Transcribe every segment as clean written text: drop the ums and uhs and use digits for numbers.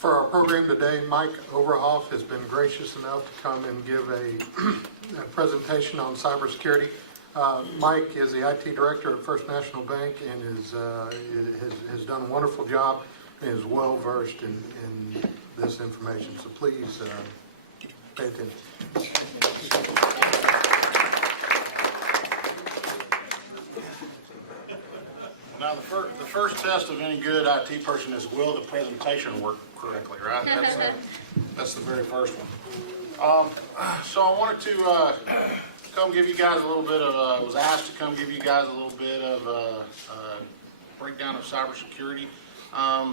For our program today, Mike Overhoff has been gracious enough to come and give a presentation on cybersecurity. Mike is the IT director at First National Bank and has done a wonderful job and is well versed in this information. So please pay attention. Now, the first test of any good IT person is, will the presentation work correctly, right? That's the very first one. So I wanted to come give you guys a little bit of, was asked to come give you guys a little bit of breakdown of cybersecurity. I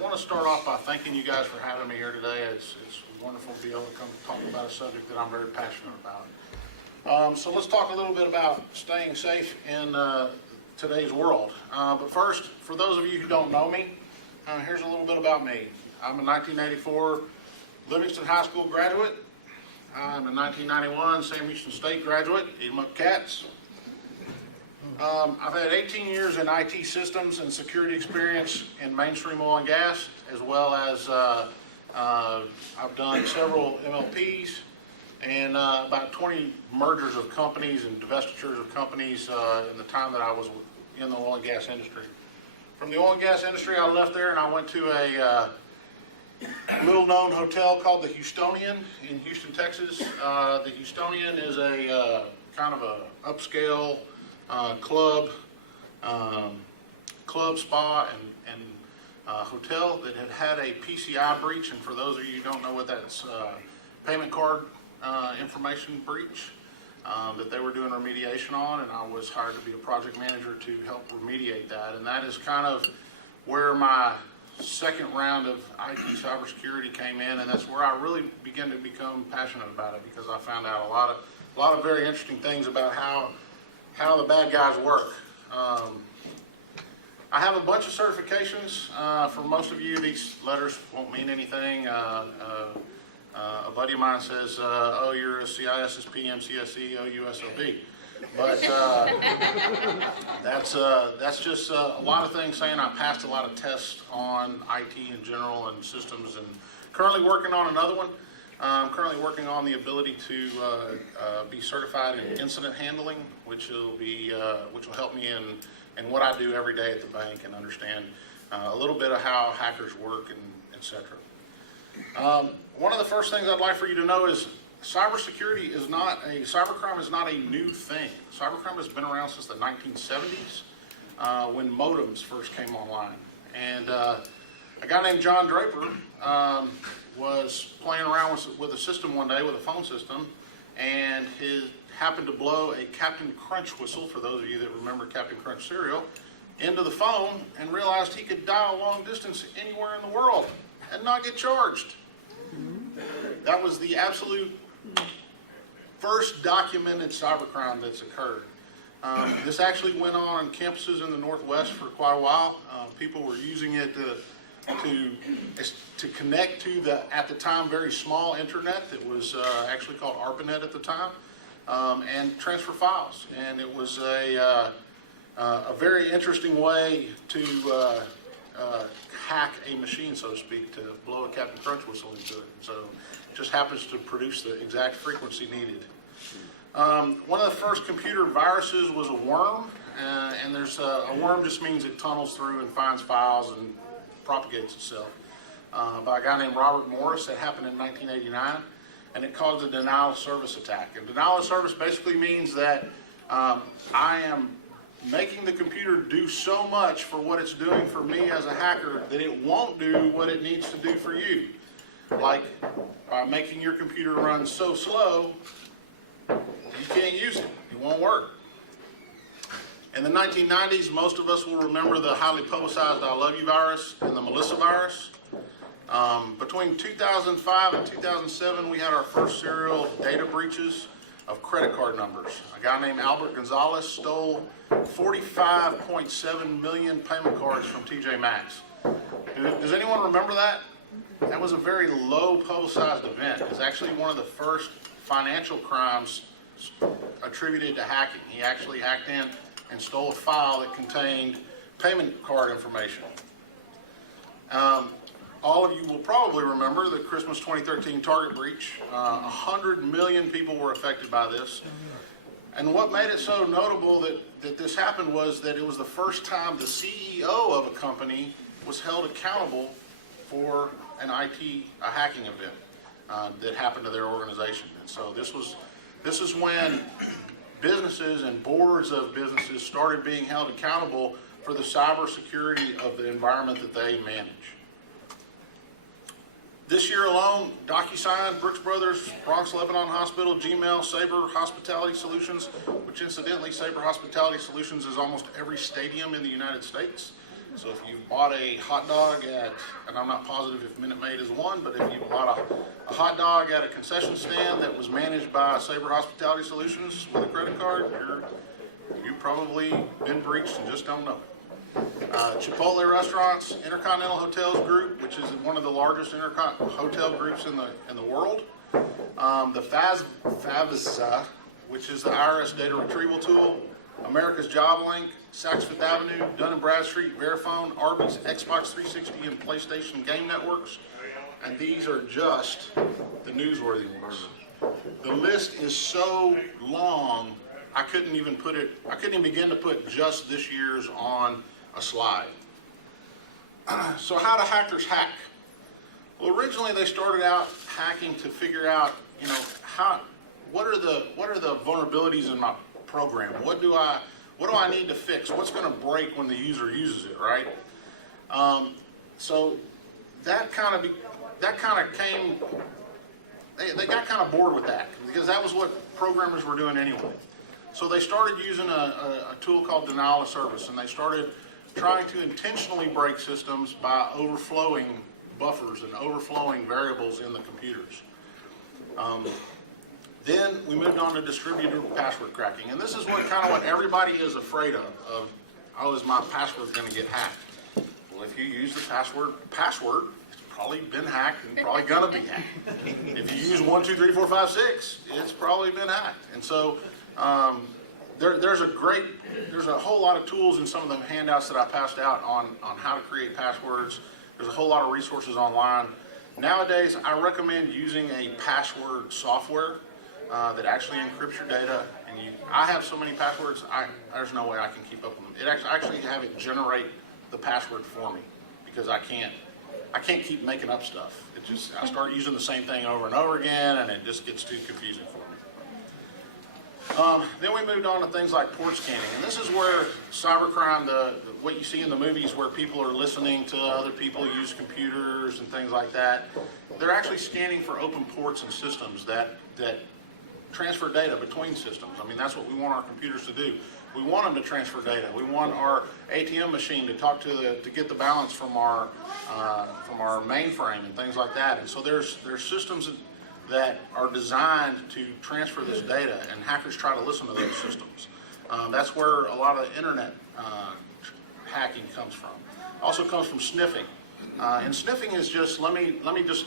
want to start off by thanking you guys for having me here today. It's wonderful to be able to come talk about a subject that I'm very passionate about. So let's talk a little bit about staying safe in today's world. But first, for those of you who don't know me, here's a little bit about me. I'm a 1984 Livingston High School graduate. I'm a 1991 Sam Houston State graduate. Eat 'em up, cats. I've had 18 years in IT systems and security experience in mainstream oil and gas, as well as I've done several MLPs and about 20 mergers of companies and divestitures of companies in the time that I was in the oil and gas industry. From the oil and gas industry, I left there and I went to a little-known hotel called the Houstonian in Houston, Texas. The Houstonian is a kind of a upscale club, spa, and hotel that had a PCI breach. And for those of you who don't know what that's, payment card information breach that they were doing remediation on, and I was hired to be a project manager to help remediate that. And that is kind of where my second round of IT cybersecurity came in, and that's where I really began to become passionate about it, because I found out a lot of very interesting things about how the bad guys work. I have a bunch of certifications. For most of you, these letters won't mean anything. A buddy of mine says, oh, you're a CISSP, MCSE, OUSOB. But that's just a lot of things saying I passed a lot of tests on IT in general and systems, and currently working on another one. I'm currently working on the ability to be certified in incident handling, which will help me in what I do every day at the bank and understand a little bit of how hackers work and etc. One of the first things I'd like for you to know is cybercrime is not a new thing. Cybercrime has been around since the 1970s when modems first came online. And a guy named John Draper was playing around with a system one day, with a phone system, and he happened to blow a Captain Crunch whistle, for those of you that remember Captain Crunch cereal, into the phone, and realized he could dial long distance anywhere in the world and not get charged. That was the absolute first documented cybercrime that's occurred. This actually went on campuses in the Northwest for quite a while. People were using it to connect to the, at the time, very small internet that was actually called ARPANET at the time, and transfer files. And it was a very interesting way to hack a machine, so to speak, to blow a Captain Crunch whistle into it. So it just happens to produce the exact frequency needed. One of the first computer viruses was a worm, and there's a worm just means it tunnels through and finds files and propagates itself. By a guy named Robert Morris. That happened in 1989, and it caused a denial of service attack. And denial of service basically means that I am making the computer do so much for what it's doing for me as a hacker that it won't do what it needs to do for you. Like by making your computer run so slow, you can't use it. It won't work. In the 1990s, most of us will remember the highly publicized I Love You virus and the Melissa virus. Between 2005 and 2007, we had our first serial data breaches of credit card numbers. A guy named Albert Gonzalez stole 45.7 million payment cards from TJ Maxx. Does anyone remember that? That was a very low publicized event. It's actually one of the first financial crimes attributed to hacking. He actually hacked in and stole a file that contained payment card information. All of of you will probably remember the Christmas 2013 Target breach. 100 million people were affected by this. And what made it so notable that this happened was that it was the first time the CEO of a company was held accountable for a hacking event that happened to their organization. And so this is when businesses and boards of businesses started being held accountable for the cybersecurity of the environment that they manage. This year alone, DocuSign, Brooks Brothers, Bronx Lebanon Hospital, Gmail, Sabre Hospitality Solutions, which incidentally, Sabre Hospitality Solutions is almost every stadium in the United States. So if you bought a hot dog at, and I'm not positive if Minute Maid is one, but if you bought a hot dog at a concession stand that was managed by Sabre Hospitality Solutions with a credit card, you've probably been breached and just don't know it. Chipotle Restaurants, Intercontinental Hotels Group, which is one of the largest hotel groups in the world. The FAVSA, which is the IRS data retrieval tool. America's Job Link, Saks Fifth Avenue, Dun & Bradstreet, Verifone, Arby's, Xbox 360, and PlayStation game networks. And these are just the newsworthy ones. The list is so long, I couldn't even begin to put just this year's on a slide. So how do hackers hack? Well, originally they started out hacking to figure out, what are the vulnerabilities in my program? What do I need to fix? What's going to break when the user uses it, right? So that kind of came. They got kind of bored with that because that was what programmers were doing anyway. So they started using a tool called denial of service, and they started trying to intentionally break systems by overflowing buffers and overflowing variables in the computers. Then we moved on to distributed password cracking, and this is what everybody is afraid of, is my password going to get hacked? Well, if you use the password, it's probably been hacked and probably going to be hacked. If you use 1, 2, 3, 4, 5, 6, it's probably been hacked. And so there's a whole lot of tools in some of the handouts that I passed out on how to create passwords. There's a whole lot of resources online. Nowadays, I recommend using a password software that actually encrypts your data. And I have so many passwords, there's no way I can keep up with them. I actually have it generate the password for me because I can't keep making up stuff. I start using the same thing over and over again, and it just gets too confusing for me. Then we moved on to things like port scanning, and this is where cybercrime, what you see in the movies where people are listening to other people use computers and things like that, they're actually scanning for open ports and systems that transfer data between systems. I mean, that's what we want our computers to do. We want them to transfer data. We want our ATM machine to talk to get the balance from our mainframe and things like that. And so there's systems that are designed to transfer this data, and hackers try to listen to those systems. That's where a lot of the internet hacking comes from. Also comes from sniffing, and sniffing is just let me just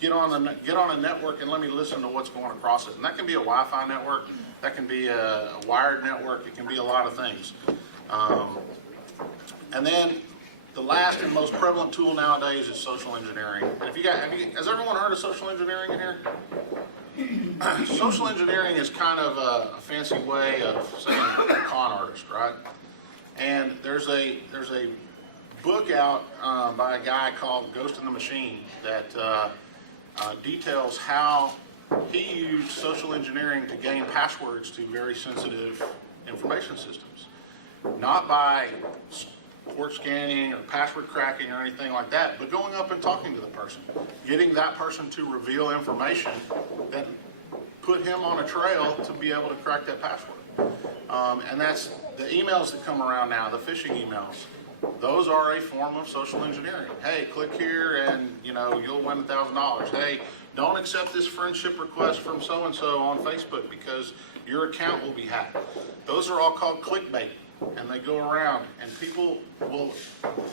get on a network and let me listen to what's going across it. And that can be a Wi-Fi network, that can be a wired network, it can be a lot of things. And then the last and most prevalent tool nowadays is social engineering. And has everyone heard of social engineering in here? Social engineering is kind of a fancy way of saying a con artist, right? And there's a book out by a guy called Ghost in the Machine that details how he used social engineering to gain passwords to very sensitive information systems. Not by port scanning or password cracking or anything like that, but going up and talking to the person, getting that person to reveal information that put him on a trail to be able to crack that password. And that's the emails that come around now, the phishing emails. Those are a form of social engineering. Hey, click here and you'll win $1,000. Hey, don't accept this friendship request from so-and-so on Facebook because your account will be hacked. Those are all called clickbait. And they go around, and people will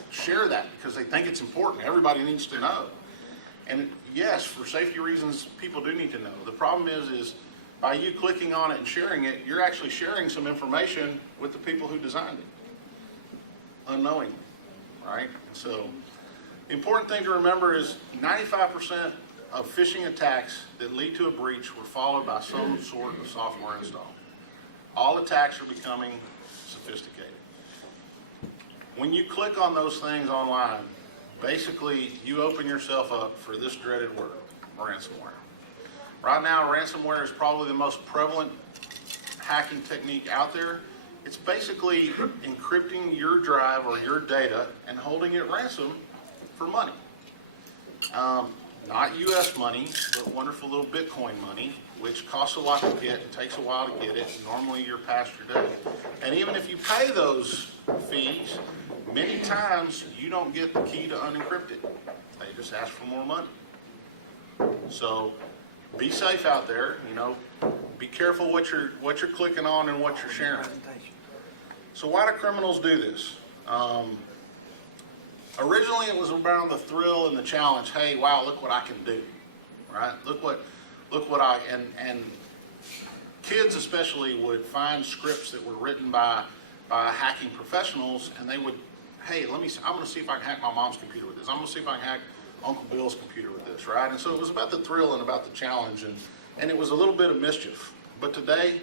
share that because they think it's important. Everybody needs to know. And yes, for safety reasons, people do need to know. The problem is by you clicking on it and sharing it, you're actually sharing some information with the people who designed it, unknowingly, right? So The important thing to remember is 95% of phishing attacks that lead to a breach were followed by some sort of software install. All attacks are becoming sophisticated. When you click on those things online, basically you open yourself up for this dreaded word, ransomware. Right now, ransomware is probably the most prevalent hacking technique out there. It's basically encrypting your drive or your data and holding it ransom for money. Not US money, but wonderful little Bitcoin money, which costs a lot to get and takes a while to get it. Normally you're past your day. And even if you pay those fees, many times you don't get the key to unencrypt it. They just ask for more money. So be safe out there, be careful what you're clicking on and what you're sharing. So why do criminals do this? Originally it was around the thrill and the challenge. Hey, wow, look what I can do, right? Look what I, and kids especially would find scripts that were written by hacking professionals, and they would, hey, I'm going to see if I can hack my mom's computer with this. I'm going to see if I can hack Uncle Bill's computer with this, right? And so it was about the thrill and about the challenge, and it was a little bit of mischief. But today,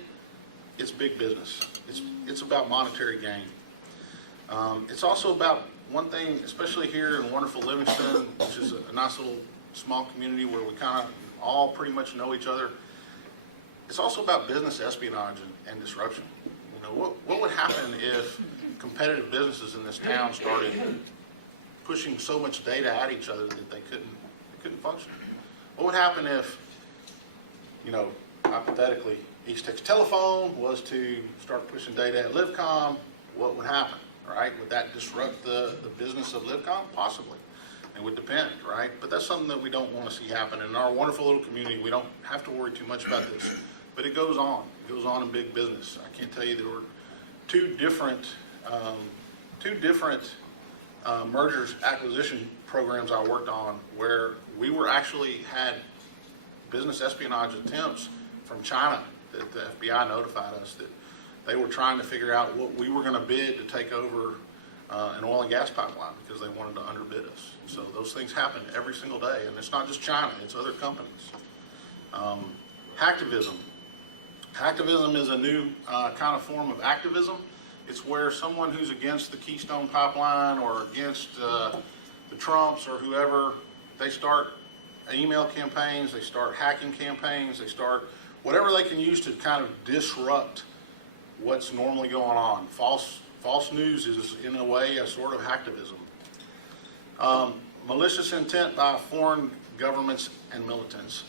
it's big business. It's about monetary gain. It's also about one thing, especially here in wonderful Livingston, which is a nice little small community where we kind of all pretty much know each other. It's also about business espionage and disruption. What would happen if competitive businesses in this town started pushing so much data at each other that they couldn't function? What would happen if, hypothetically, East Texas Telephone was to start pushing data at Livcom? What would happen, right? Would that disrupt the business of Livcom? Possibly. It would depend, right? But that's something that we don't want to see happen. In our wonderful little community, we don't have to worry too much about this. But it goes on. It goes on in big business. I can't tell you, there were two different mergers acquisition programs I worked on where we were actually had business espionage attempts from China that the FBI notified us that they were trying to figure out what we were going to bid to take over an oil and gas pipeline because they wanted to underbid us. So those things happen every single day, and it's not just China, it's other companies. Hacktivism. Hacktivism is a new kind of form of activism. It's where someone who's against the Keystone Pipeline or against the Trumps or whoever, they start email campaigns, they start hacking campaigns, they start whatever they can use to kind of disrupt what's normally going on. False news is, in a way, a sort of hacktivism. Malicious intent by foreign governments and militants.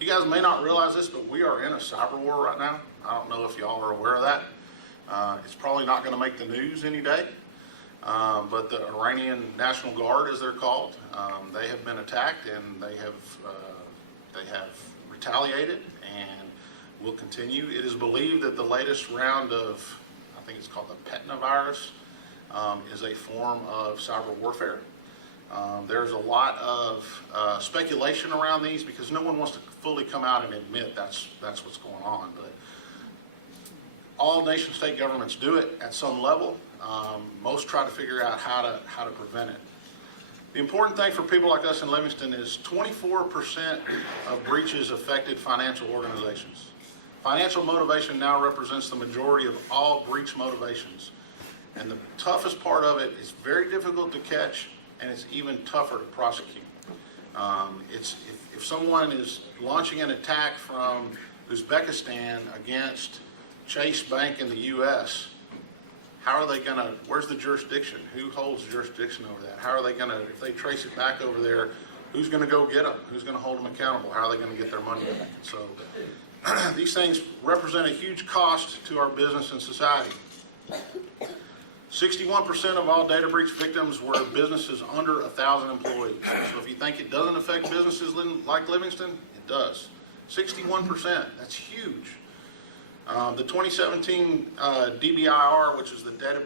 You guys may not realize this, but we are in a cyber war right now. I don't know if y'all are aware of that. It's probably not going to make the news any day. But the Iranian National Guard, as they're called, they have been attacked, and they have retaliated and will continue. It is believed that the latest round of, I think it's called the Petna virus, is a form of cyber warfare. There's a lot of speculation around these because no one wants to fully come out and admit that's what's going on. But all nation-state governments do it at some level. Most try to figure out how to prevent it. The important thing for people like us in Livingston is 24% of breaches affected financial organizations. Financial motivation now represents the majority of all breach motivations. And the toughest part of it is very difficult to catch, and it's even tougher to prosecute. If someone is launching an attack from Uzbekistan against Chase Bank in the U.S., how are they going to, where's the jurisdiction? Who holds jurisdiction over that? How are they going to, if they trace it back over there, who's going to go get them? Who's going to hold them accountable? How are they going to get their money back? So these things represent a huge cost to our business and society. 61% of all data breach victims were businesses under 1,000 employees. So if you think it doesn't affect businesses like Livingston, it does. 61%, that's huge. The 2017 DBIR, which is the Data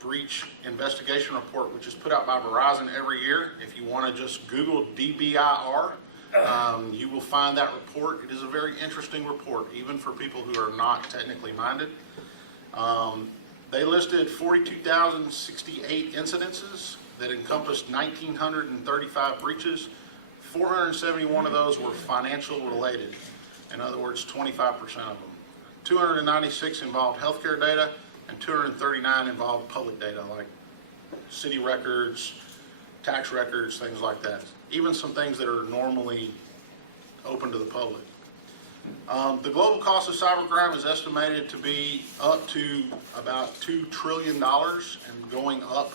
Breach Investigation Report, which is put out by Verizon every year. If you want to just Google DBIR, you will find that report. It is a very interesting report, even for people who are not technically minded. They listed 42,068 incidences that encompassed 1,935 breaches. 471 of those were financial related. In other words, 25% of them. 296 involved healthcare data, and 239 involved public data like city records, tax records, things like that. Even some things that are normally open to the public. The global cost of cybercrime is estimated to be up to about $2 trillion and going up.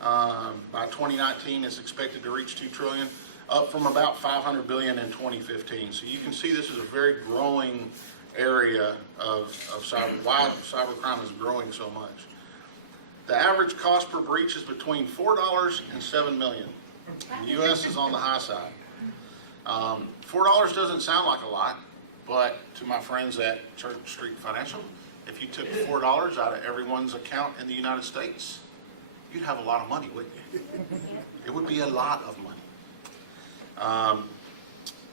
By 2019, it's expected to reach $2 trillion, up from about $500 billion in 2015. So you can see this is a very growing area of why cybercrime is growing so much. The average cost per breach is between $4 and $7 million. The U.S. is on the high side. $4 doesn't sound like a lot, but to my friends at Church Street Financial, if you took $4 out of everyone's account in the United States, you'd have a lot of money, wouldn't you? It would be a lot of money.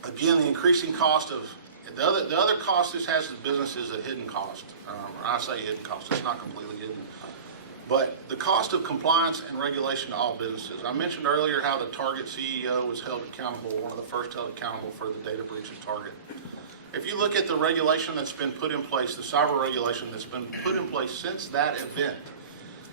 Again, the increasing cost of the other cost this has to business is a hidden cost. I say hidden cost; it's not completely hidden. But the cost of compliance and regulation to all businesses. I mentioned earlier how the Target CEO was held accountable, one of the first held accountable for the data breach of Target. If you look at the regulation that's been put in place, the cyber regulation that's been put in place since that event,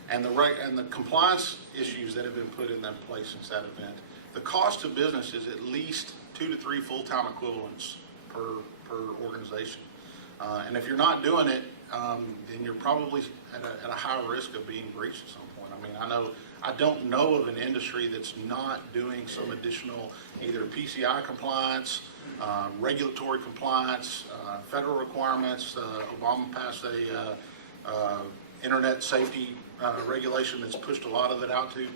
and the compliance issues that have been put in that place since that event, the cost to business is at least 2 to 3 full-time equivalents per organization. And if you're not doing it, then you're probably at a high risk of being breached at some point. I mean, I don't know of an industry that's not doing some additional either PCI compliance, regulatory compliance, federal requirements. Obama passed a internet safety regulation that's pushed a lot of it out to.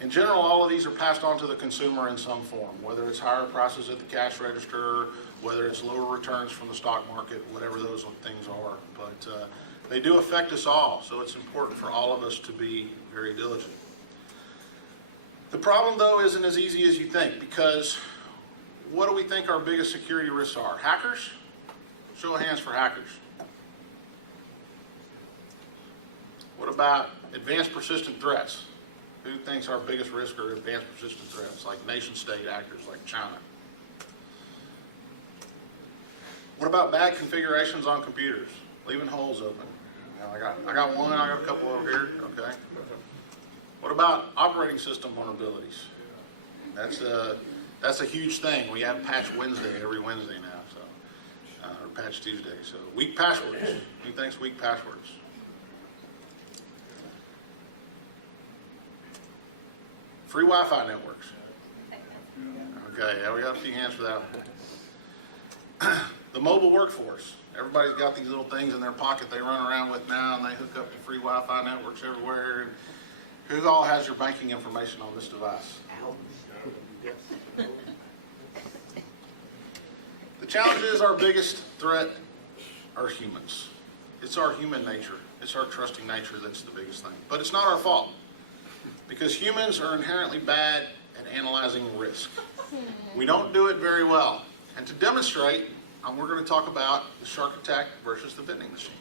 In general, all of these are passed on to the consumer in some form, whether it's higher prices at the cash register, whether it's lower returns from the stock market, whatever those things are. But they do affect us all, so it's important for all of us to be very diligent. The problem, though, isn't as easy as you think, because what do we think our biggest security risks are? Hackers? Show of hands for hackers. What about advanced persistent threats? Who thinks our biggest risk are advanced persistent threats, like nation-state actors like China? What about bad configurations on computers, leaving holes open? I got one, I got a couple over here, okay. What about operating system vulnerabilities? That's a huge thing. We have Patch Wednesday every Wednesday now, so or Patch Tuesday. So weak passwords. Who thinks weak passwords? Free Wi-Fi networks. Okay, yeah, we got a few hands for that one. The mobile workforce. Everybody's got these little things in their pocket they run around with now, and they hook up to free Wi-Fi networks everywhere. Who all has your banking information on this device? The challenge is our biggest threat are humans. It's our human nature. It's our trusting nature that's the biggest thing. But it's not our fault, because humans are inherently bad at analyzing risk. We don't do it very well. And to demonstrate, we're going to talk about the shark attack versus the vending machine.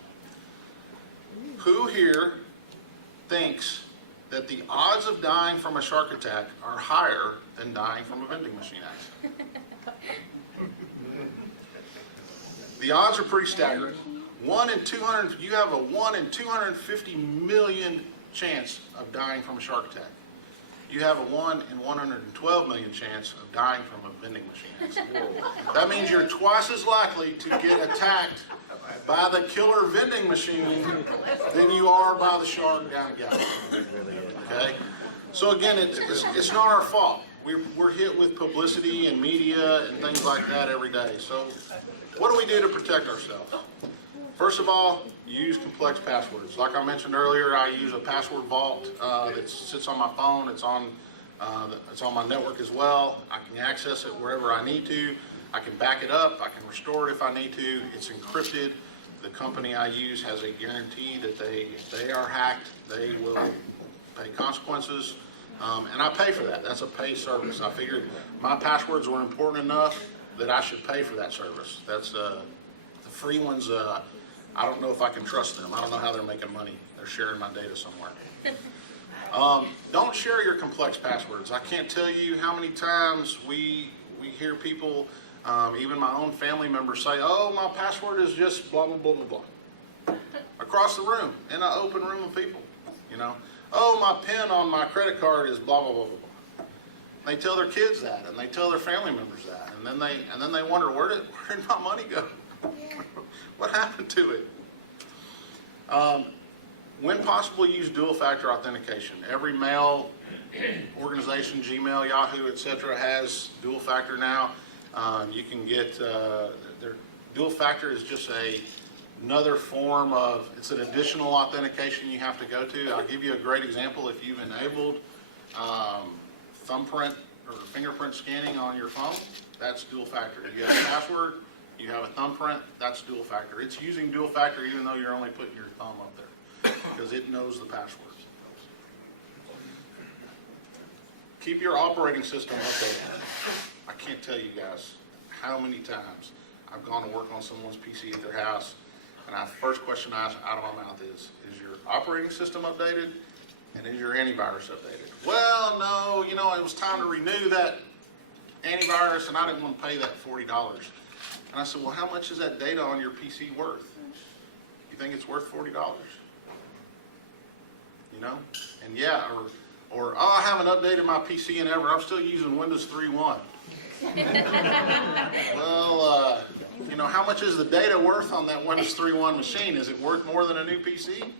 Who here thinks that the odds of dying from a shark attack are higher than dying from a vending machine accident? The odds are pretty staggering. 1 in 200, you have a 1 in 250 million chance of dying from a shark attack. You have a 1 in 112 million chance of dying from a vending machine accident. That means you're twice as likely to get attacked by the killer vending machine than you are by the shark down at Gallup. Okay? So again, it's not our fault. We're hit with publicity and media and things like that every day. So what do we do to protect ourselves? First of all, use complex passwords. Like I mentioned earlier, I use a password vault that sits on my phone. It's on my network as well. I can access it wherever I need to. I can back it up. I can restore it if I need to. It's encrypted. The company I use has a guarantee that if they are hacked, they will pay consequences. And I pay for that. That's a paid service. I figured my passwords were important enough that I should pay for that service. That's the free ones. I don't know if I can trust them. I don't know how they're making money. They're sharing my data somewhere. Don't share your complex passwords. I can't tell you how many times we hear people, even my own family members say, oh, my password is just blah, blah, blah, blah, blah. Across the room, in an open room of people, you know. Oh, my PIN on my credit card is blah, blah, blah, blah, blah. They tell their kids that, and they tell their family members that, and then they wonder, where did my money go? What happened to it? When possible, use dual-factor authentication. Every mail organization, Gmail, Yahoo, etc., has dual-factor now. You can get their dual-factor is just another form of, it's an additional authentication you have to go to. I'll give you a great example. If you've enabled thumbprint or fingerprint scanning on your phone, that's dual-factor. If you have a password, you have a thumbprint, that's dual-factor. It's using dual-factor even though you're only putting your thumb up there, because it knows the passwords. Keep your operating system updated. I can't tell you guys how many times I've gone to work on someone's PC at their house, and the first question I ask out of my mouth is your operating system updated? And is your antivirus updated? Well, no, you know, it was time to renew that antivirus, and I didn't want to pay that $40. And I said, well, how much is that data on your PC worth? You think it's worth $40? You know? And yeah, or oh, I haven't updated my PC in ever. I'm still using Windows 3.1. Well, you know, how much is the data worth on that Windows 3.1 machine? Is it worth more than a new PC?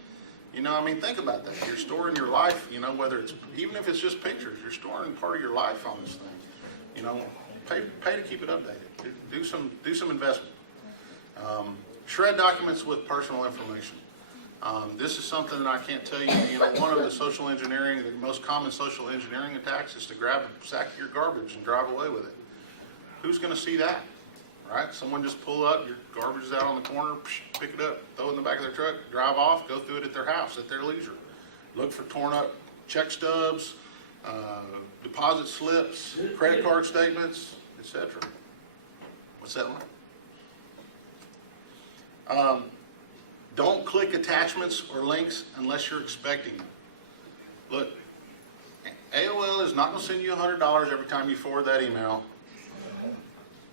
You know, I mean, think about that. You're storing your life, you know, whether it's, even if it's just pictures, you're storing part of your life on this thing. You know, pay to keep it updated. Do some investment. Shred documents with personal information. This is something that I can't tell you. You know, one of the social engineering, the most common social engineering attacks is to grab a sack of your garbage and drive away with it. Who's going to see that? Right? Someone just pull up, your garbage is out on the corner, pick it up, throw it in the back of their truck, drive off, go through it at their house, at their leisure. Look for torn up check stubs, deposit slips, credit card statements, etc. What's that one? Don't click attachments or links unless you're expecting them. Look, AOL is not going to send you $100 every time you forward that email.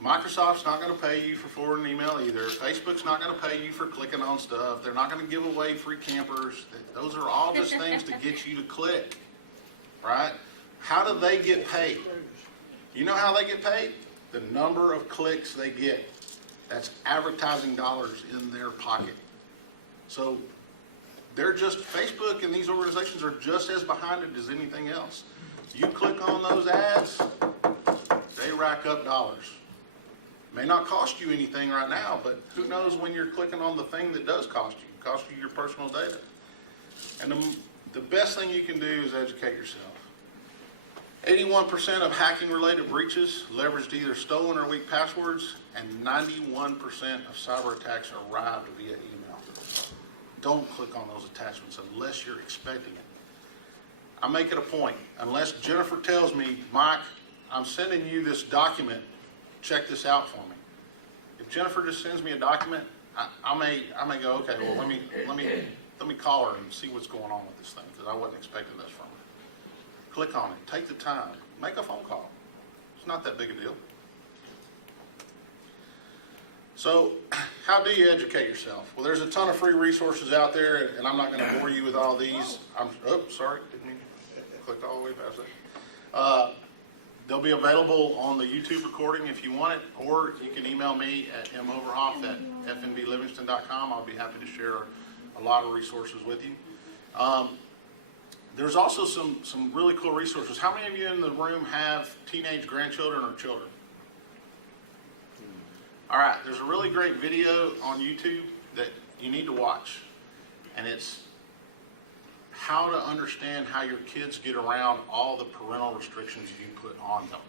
Microsoft's not going to pay you for forwarding an email either. Facebook's not going to pay you for clicking on stuff. They're not going to give away free campers. Those are all just things to get you to click, right? How do they get paid? You know how they get paid? The number of clicks they get. That's advertising dollars in their pocket. So they're just, Facebook and these organizations are just as behind it as anything else. You click on those ads, they rack up dollars. May not cost you anything right now, but who knows when you're clicking on the thing that does cost you your personal data. And the best thing you can do is educate yourself. 81% of hacking related breaches leveraged either stolen or weak passwords, and 91% of cyber attacks arrived via email. Don't click on those attachments unless you're expecting it. I make it a point, unless Jennifer tells me, Mike, I'm sending you this document, check this out for me. If Jennifer just sends me a document, I may go, okay, well let me call her and see what's going on with this thing, because I wasn't expecting this from her. Click on it, take the time, make a phone call. It's not that big a deal. So, how do you educate yourself? Well, there's a ton of free resources out there, and I'm not going to bore you with all these. Sorry, didn't mean to click all the way past that. They'll be available on the YouTube recording if you want it, or you can email me at moverhoff@fnblivingston.com. I'll be happy to share a lot of resources with you. There's also some really cool resources. How many of you in the room have teenage grandchildren or children? All right, there's a really great video on YouTube that you need to watch, and it's how to understand how your kids get around all the parental restrictions you put on them.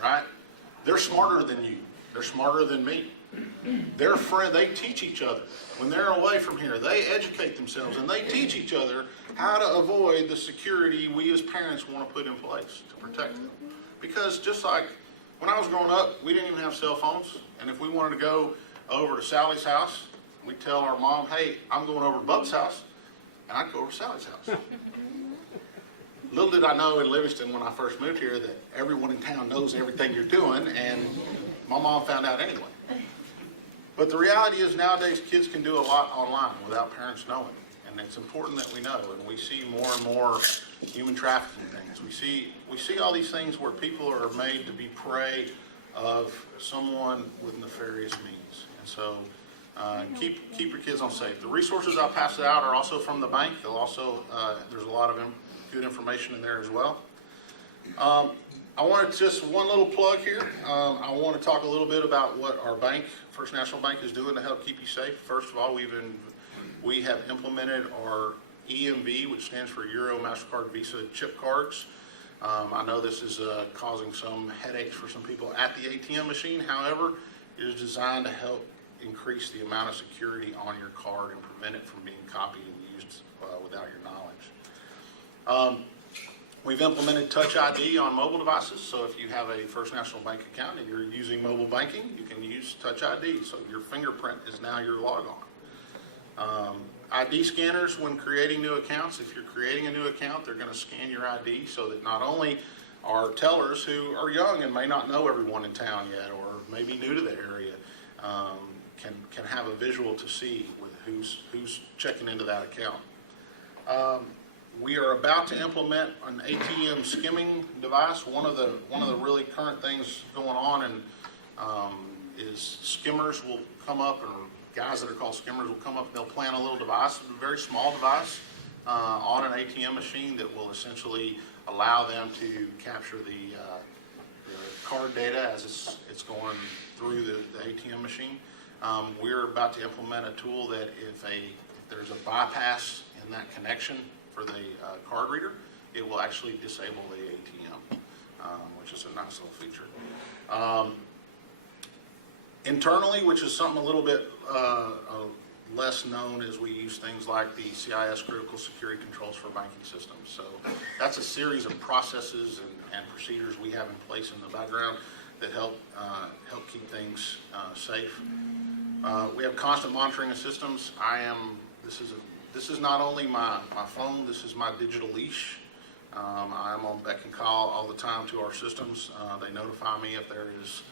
Right? They're smarter than you. They're smarter than me. Their friend, they teach each other. When they're away from here, they educate themselves and they teach each other how to avoid the security we as parents want to put in place to protect them. Because just like when I was growing up, we didn't even have cell phones, and if we wanted to go over to Sally's house, we'd tell our mom, hey, I'm going over to Bub's house. and I'd go over to Sally's house. Little did I know in Livingston when I first moved here that everyone in town knows everything you're doing, and my mom found out anyway. But the reality is nowadays kids can do a lot online without parents knowing, and it's important that we know. And we see more and more human trafficking things. We see all these things where people are made to be prey of someone with nefarious means. And so keep your kids on safe. The resources I'll pass out are also from the bank. They'll also there's a lot of good information in there as well. I wanted just one little plug here. I want to talk a little bit about what our bank, First National Bank, is doing to help keep you safe. First of all, we have implemented our EMV, which stands for Euro, MasterCard, Visa chip cards. I know this is causing some headaches for some people at the ATM machine. However, it is designed to help increase the amount of security on your card and prevent it from being copied and used without your knowledge. We've implemented Touch ID on mobile devices, so if you have a First National Bank account and you're using mobile banking, you can use Touch ID, so your fingerprint is now your log on. ID scanners when creating new accounts. If you're creating a new account, they're going to scan your ID so that not only are tellers who are young and may not know everyone in town yet or maybe new to the area can have a visual to see with who's checking into that account. We are about to implement an ATM skimming device. One of the really current things going on is skimmers will come up, or guys that are called skimmers will come up and they'll plant a little device, a very small device, on an ATM machine that will essentially allow them to capture the card data as it's going through the ATM machine. We're about to implement a tool that if there's a bypass in that connection for the card reader, it will actually disable the ATM, which is a nice little feature. Internally, which is something a little bit less known, is we use things like the CIS critical security controls for banking systems. So that's a series of processes and procedures we have in place in the background that help keep things safe. We have constant monitoring of systems. This is not only my phone, this is my digital leash. I'm on beck and call all the time to our systems. They notify me if there is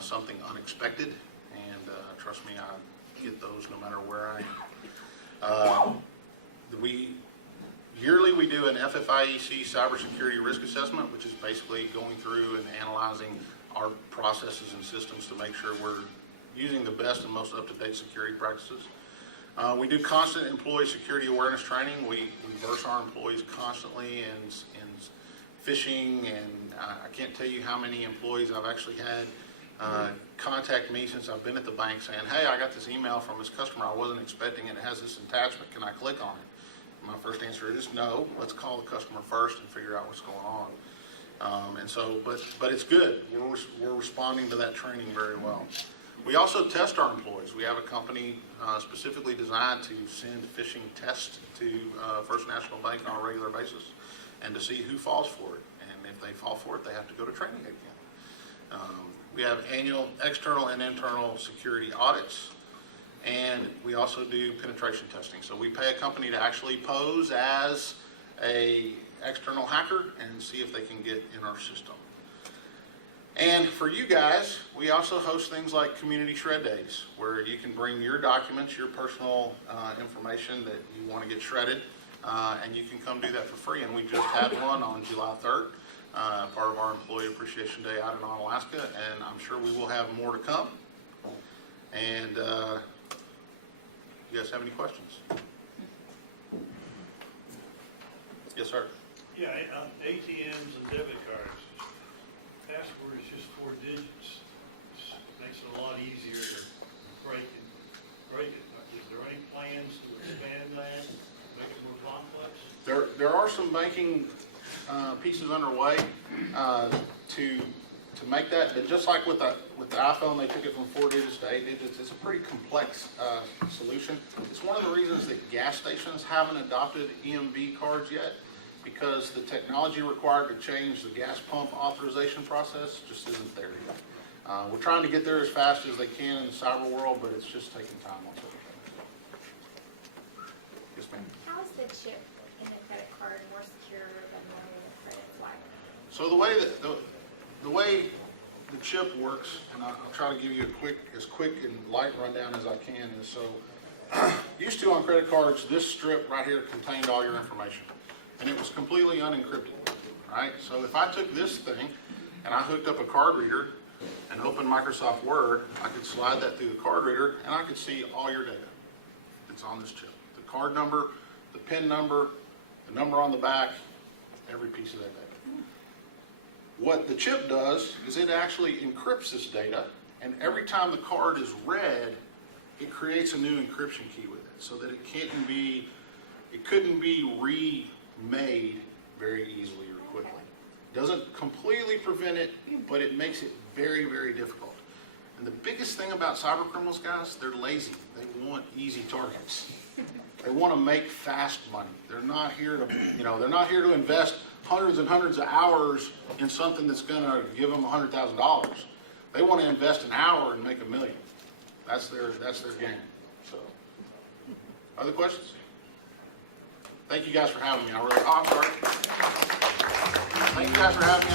something unexpected, and trust me, I get those no matter where I am. Yearly we do an FFIEC cybersecurity risk assessment, which is basically going through and analyzing our processes and systems to make sure we're using the best and most up-to-date security practices. We do constant employee security awareness training. We verse our employees constantly in phishing, and I can't tell you how many employees I've actually had contact me since I've been at the bank saying, hey, I got this email from this customer I wasn't expecting, and it has this attachment, can I click on it? My first answer is no, let's call the customer first and figure out what's going on. But it's good. We're responding to that training very well. We also test our employees. We have a company specifically designed to send phishing tests to First National Bank on a regular basis and to see who falls for it. And if they fall for it, they have to go to training again. We have annual external and internal security audits, and we also do penetration testing. So we pay a company to actually pose as a external hacker and see if they can get in our system. And for you guys, we also host things like community shred days, where you can bring your documents, your personal information that you want to get shredded, and you can come do that for free. And we just had one on July 3rd, part of our Employee Appreciation Day out in Alaska, and I'm sure we will have more to come. And you guys have any questions? Yes, sir. Yeah, ATMs and debit cards. Password is just 4 digits. Makes it a lot easier to break it. Is there any plans to expand that, make it more complex? There are some banking pieces underway to make that, but just like with the iPhone, they took it from 4 digits to 8 digits. It's a pretty complex solution. It's one of the reasons that gas stations haven't adopted EMV cards yet, because the technology required to change the gas pump authorization process just isn't there yet. We're trying to get there as fast as they can in the cyber world, but it's just taking time on certain things. Yes, ma'am. How is a chip in a credit card more secure than the credit swipe? So the way the chip works, and I'll try to give you as quick and light rundown as I can, is so used to on credit cards, this strip right here contained all your information, and it was completely unencrypted, right? So if I took this thing and I hooked up a card reader and opened Microsoft Word, I could slide that through the card reader and I could see all your data. It's on this chip. The card number, the PIN number, the number on the back, every piece of that data. What the chip does is it actually encrypts this data, and every time the card is read, it creates a new encryption key with it, so that it couldn't be remade very easily or quickly. Doesn't completely prevent it, but it makes it very, very difficult. And the biggest thing about cyber criminals, guys, they're lazy. They want easy targets. They want to make fast money. They're not here to, they're not here to invest hundreds and hundreds of hours in something that's going to give them $100,000. They want to invest an hour and make $1 million. That's their game. So, other questions? Thank you guys for having me. I'm sorry. Thank you guys for having me.